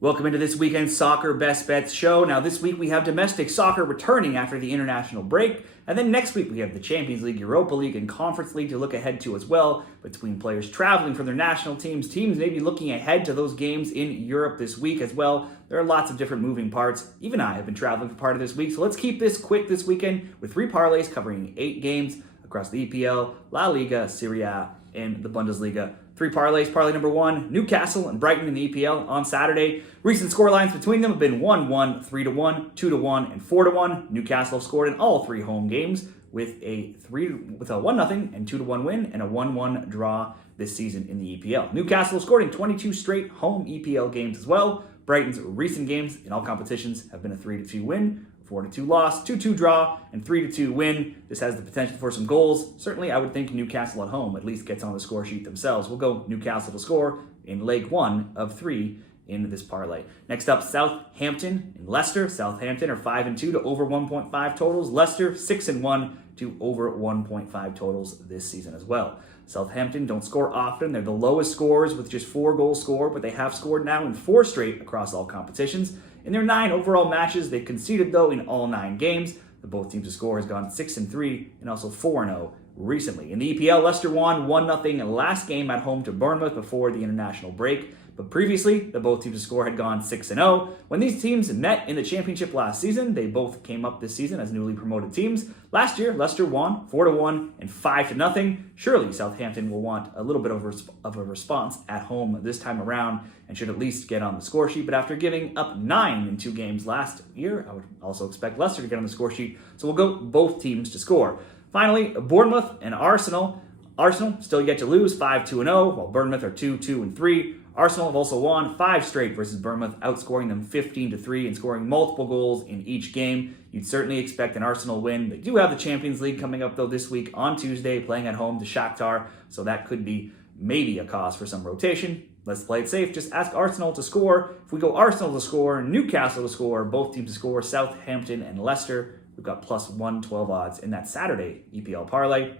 Welcome into this weekend's Soccer Best Bets show. Now, this week we have domestic soccer returning after the international break. And then next week we have the Champions League, Europa League, and Conference League to look ahead to as well. Between players traveling for their national teams, teams maybe looking ahead to those games in Europe this week as well. There are lots of different moving parts. Even I have been traveling for part of this week. So let's keep this quick this weekend with 3 parlays covering 8 games across the EPL, La Liga, Serie A, and the Bundesliga. 3 parlays. Parlay number 1, Newcastle and Brighton in the EPL on Saturday. Recent scorelines between them have been 1-1, 3-1, 2-1, and 4-1. Newcastle have scored in all 3 home games with a 1-0 and 2-1 win and a 1-1 draw this season in the EPL. Newcastle have scored in 22 straight home EPL games as well. Brighton's recent games in all competitions have been a 3-2 win, 4-2 loss, 2-2 draw, and 3-2 win. This has the potential for some goals. Certainly, I would think Newcastle at home at least gets on the score sheet themselves. We'll go Newcastle to score in leg 1 of 3 in this parlay. Next up, Southampton and Leicester. Southampton are 5-2 to over 1.5 totals. Leicester 6-1 to over 1.5 totals this season as well. Southampton don't score often. They're the lowest scorers with just 4 goals scored, but they have scored now in 4 straight across all competitions. In their 9 overall matches, they've conceded, though, in all 9 games. The both teams to score has gone 6-3 and also 4-0 recently. In the EPL, Leicester won 1-0 last game at home to Bournemouth before the international break. But previously, the both teams to score had gone 6-0. When these teams met in the championship last season, they both came up this season as newly promoted teams. Last year, Leicester won 4-1 and 5-0. Surely Southampton will want a little bit of a response at home this time around and should at least get on the score sheet. But after giving up 9 in 2 games last year, I would also expect Leicester to get on the score sheet. So we'll go both teams to score. Finally, Bournemouth and Arsenal. Arsenal still yet to lose, 5-2-0, while Bournemouth are 2-2-3. Arsenal have also won 5 straight versus Bournemouth, outscoring them 15-3 and scoring multiple goals in each game. You'd certainly expect an Arsenal win. They do have the Champions League coming up, though, this week on Tuesday, playing at home to Shakhtar, so that could be maybe a cause for some rotation. Let's play it safe. Just ask Arsenal to score. If we go Arsenal to score, Newcastle to score, both teams to score, Southampton and Leicester, we've got plus 112 odds in that Saturday EPL parlay.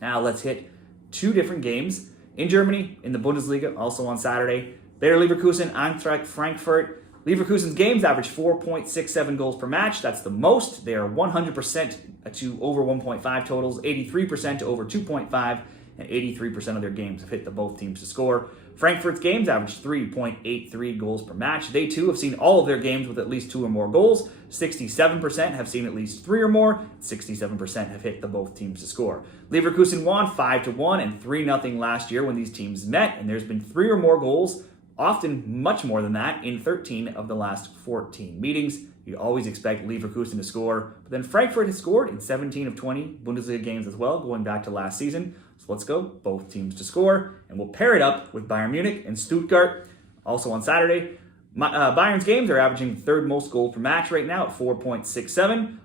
Now let's hit 2 different games. In Germany, in the Bundesliga, also on Saturday, Bayer Leverkusen, Eintracht, Frankfurt. Leverkusen's games average 4.67 goals per match. That's the most. They are 100% to over 1.5 totals, 83% to over 2.5, and 83% of their games have hit the both teams to score. Frankfurt's games average 3.83 goals per match. They too have seen all of their games with at least 2 or more goals. 67% have seen at least 3 or more. 67% have hit the both teams to score. Leverkusen won 5-1 and 3-0 last year when these teams met, and there's been 3 or more goals, often much more than that, in 13 of the last 14 meetings. You'd always expect Leverkusen to score, but then Frankfurt has scored in 17 of 20 Bundesliga games as well, going back to last season. So let's go, both teams to score, and we'll pair it up with Bayern Munich and Stuttgart. Also on Saturday, Bayern's games are averaging the 3rd most goals per match right now at 4.67.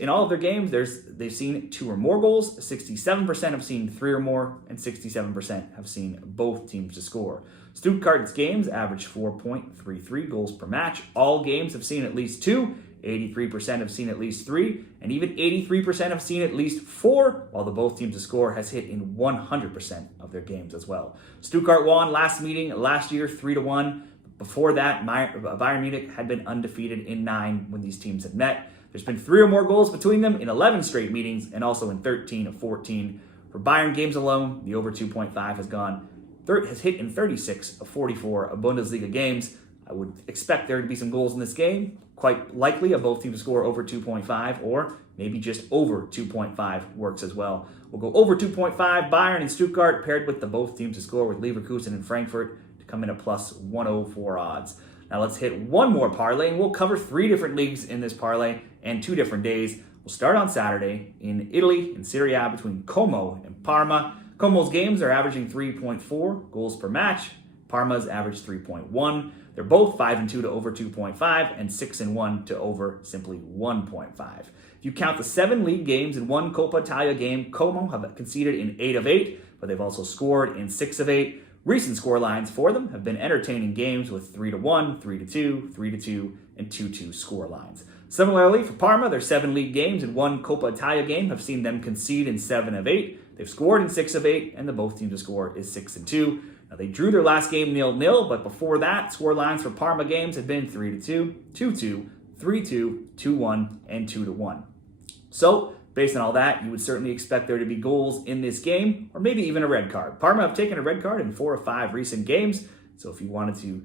In all of their games, they've seen 2 or more goals. 67% have seen 3 or more, and 67% have seen both teams to score. Stuttgart's games average 4.33 goals per match. All games have seen at least 2. 83% have seen at least 3, and even 83% have seen at least 4, while the both teams to score has hit in 100% of their games as well. Stuttgart won last year 3-1. Before that, Bayern Munich had been undefeated in 9 when these teams had met. There's been 3 or more goals between them in 11 straight meetings and also in 13 of 14. For Bayern games alone, the over 2.5 has hit in 36 of 44 of Bundesliga games. I would expect there to be some goals in this game. Quite likely of both teams to score over 2.5, or maybe just over 2.5 works as well. We'll go over 2.5, Bayern and Stuttgart, paired with the both teams to score with Leverkusen and Frankfurt to come in at plus 104 odds. Now let's hit one more parlay, and we'll cover 3 different leagues in this parlay and 2 different days. We'll start on Saturday in Italy, in Serie A, between Como and Parma. Como's games are averaging 3.4 goals per match. Parma's average 3.1. They're both 5-2 to over 2.5 and 6-1 to over simply 1.5. If you count the 7 league games and 1 Coppa Italia game, Como have conceded in 8 of 8, but they've also scored in 6 of 8. Recent score lines for them have been entertaining games with 3-1, 3-2, 3-2, and 2-2 score lines. Similarly, for Parma, their 7 league games and 1 Coppa Italia game have seen them concede in 7 of 8. They've scored in 6 of 8, and the both teams to score is 6-2. Now, they drew their last game 0-0, but before that, score lines for Parma games had been 3-2, 2-2, 3-2, 2-1, and 2-1. So, based on all that, you would certainly expect there to be goals in this game, or maybe even a red card. Parma have taken a red card in 4 of 5 recent games, so if you wanted to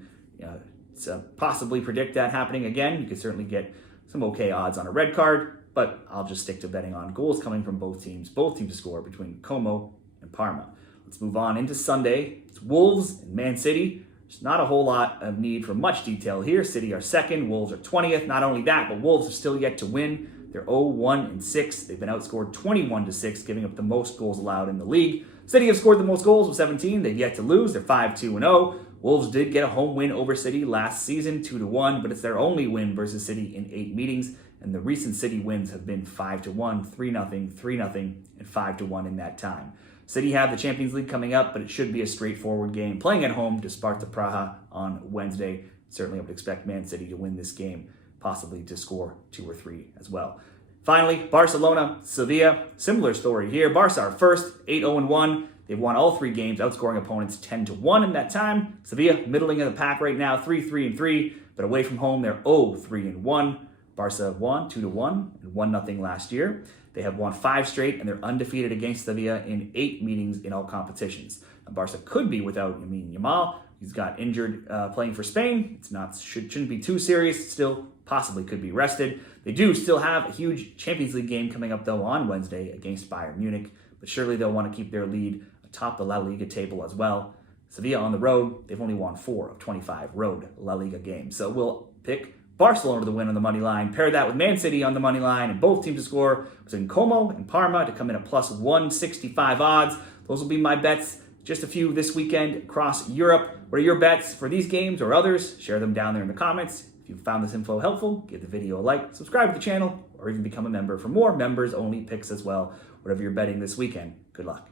possibly predict that happening again, you could certainly get some okay odds on a red card, but I'll just stick to betting on goals coming from both teams to score between Como and Parma. Let's move on into Sunday. It's Wolves and Man City. There's not a whole lot of need for much detail here. City are second, Wolves are 20th. Not only that, but Wolves are still yet to win. They're 0-1-6. They've been outscored 21-6, giving up the most goals allowed in the league. City have scored the most goals with 17. They've yet to lose. They're 5-2-0. Wolves did get a home win over City last season, 2-1, but it's their only win versus City in 8 meetings. And the recent City wins have been 5-1, 3-0, 3-0, and 5-1 in that time. City have the Champions League coming up, but it should be a straightforward game. Playing at home to Sparta Praha on Wednesday. Certainly I would expect Man City to win this game, possibly to score 2 or 3 as well. Finally, Barcelona, Sevilla. Similar story here. Barca are first, 8-0-1. They've won all 3 games, outscoring opponents 10-1 in that time. Sevilla, middling of the pack right now, 3-3-3, but away from home, they're 0-3-1. Barca won 2-1 and 1-0 last year. They have won 5 straight, and they're undefeated against Sevilla in 8 meetings in all competitions. Now, Barca could be without Lamine Yamal. He's got injured playing for Spain. Shouldn't be too serious. Still possibly could be rested. They do still have a huge Champions League game coming up, though, on Wednesday against Bayern Munich. But surely they'll want to keep their lead atop the La Liga table as well. Sevilla on the road, they've only won 4 of 25 road La Liga games. So we'll pick Barcelona to win on the money line, pair that with Man City on the money line, and both teams to score between Como and Parma to come in at plus 165 odds. Those will be my bets. Just a few this weekend across Europe. What are your bets for these games or others? Share them down there in the comments. If you found this info helpful, give the video a like, subscribe to the channel, or even become a member for more members-only picks as well. Whatever you're betting this weekend, good luck.